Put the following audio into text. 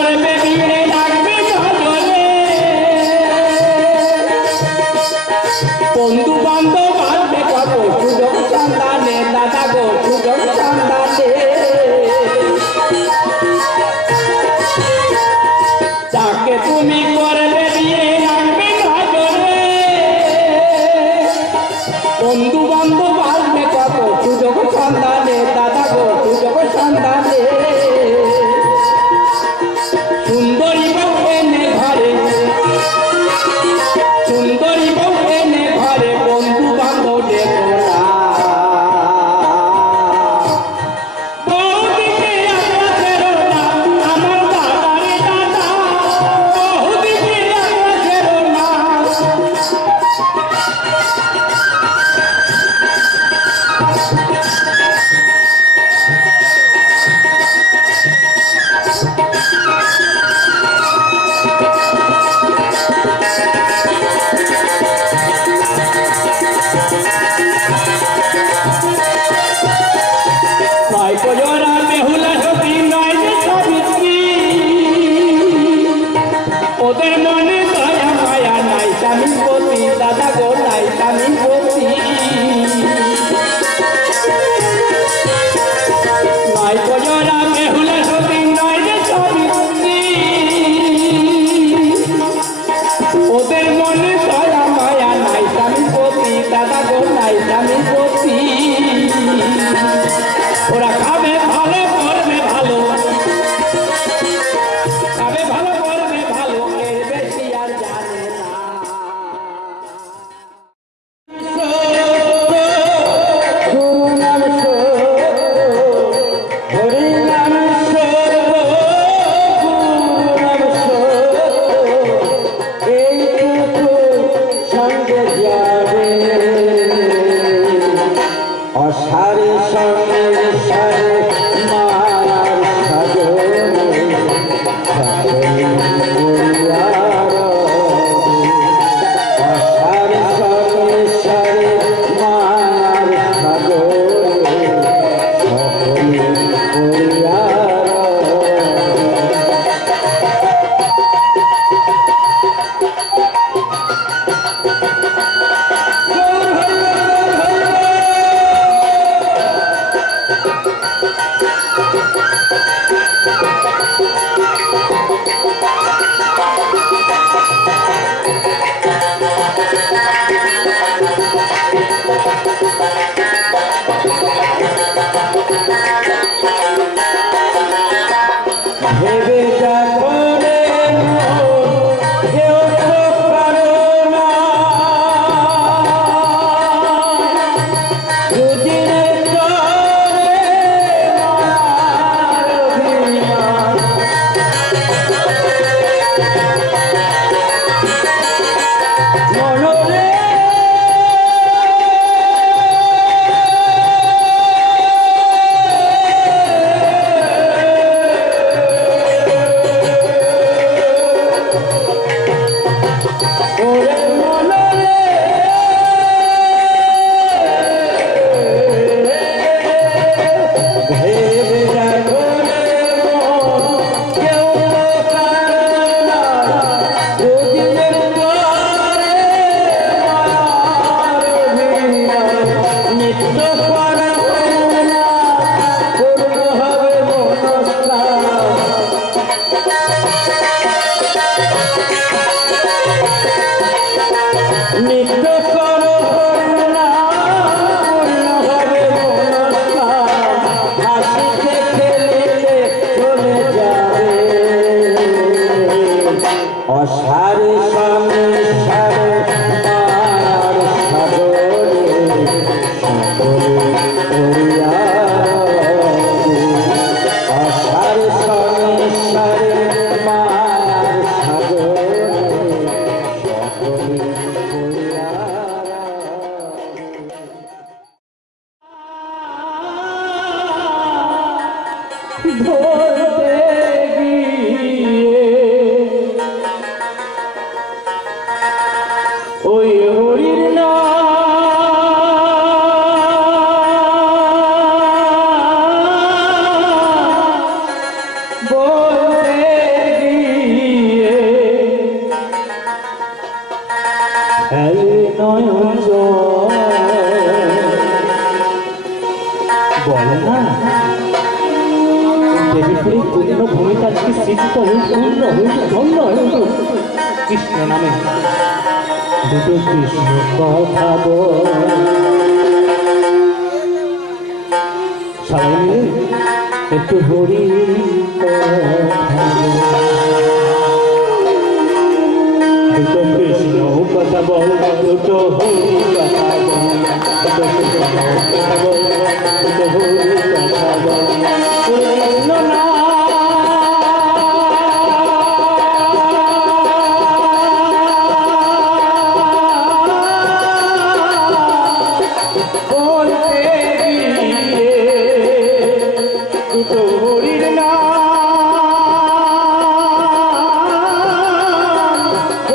করবে বিয়ে লাগবে নজরে বন্ধু বান্ধব আসবে কত সুযোগ সন্ধানে দাদা গো সুযোগ সন্ধানে যাকে তুমি করবে বিয়ে লাগবে নজরে বন্ধু বান্ধব আসবে কত সুযোগ সন্ধানে দাদা গো সুযোগ সন্ধানে সুন্দরী বউ এনে ঘরে সুন্দরী বউ এনে ঘরে বন্ধু বান্ধব ডেকো না বউদিকে আমরা ছেড়ো না আমার দাদারে দাদা বউদিকে আমরা ছেড়ো না নয় কোজরা বেহুলা সতী নয় যে সাবিত্রী ওদের মনে দয়া মায়া নাই স্বামীর প্রতি দাদা গো নাই স্বামীর প্রতি নয় কোজরা বেহুলা সতী নয় যে সাবিত্রী ওদের মনে দয়া মায়া নাই স্বামীর প্রতি দাদা গো নাই স্বামীর প্রতি ওরা খাবে ভালো করবে ভালো খাবে ভালো করবে ভালো এর বেশি আর জানে না গুরু নাম হরি নাম এইটুকু সঙ্গে যাবে অসারে সঙ্গে সারে মায়ার সাগরে অসারে সঙ্গে সারে মায়ার সাগরে সকলে পরিয়ার ভেবে দেখো রে কেউ তো পারো না দুদিনের চরে মায়ার অভিমান মনরে খেলে নয়ন জল। বল না দেবীপুরের পূর্ণ ভূমিকা আজকে সিদ্ধ হয়ে পূর্ণ হয়ে ধন্য হয়ে কৃষ্ণ নামে দুটো কৃষ্ণ কথা বল। সবাই মিলে একটু হরি কথা বল। দুটো কৃষ্ণ কথা বল, দুটো হরি কথা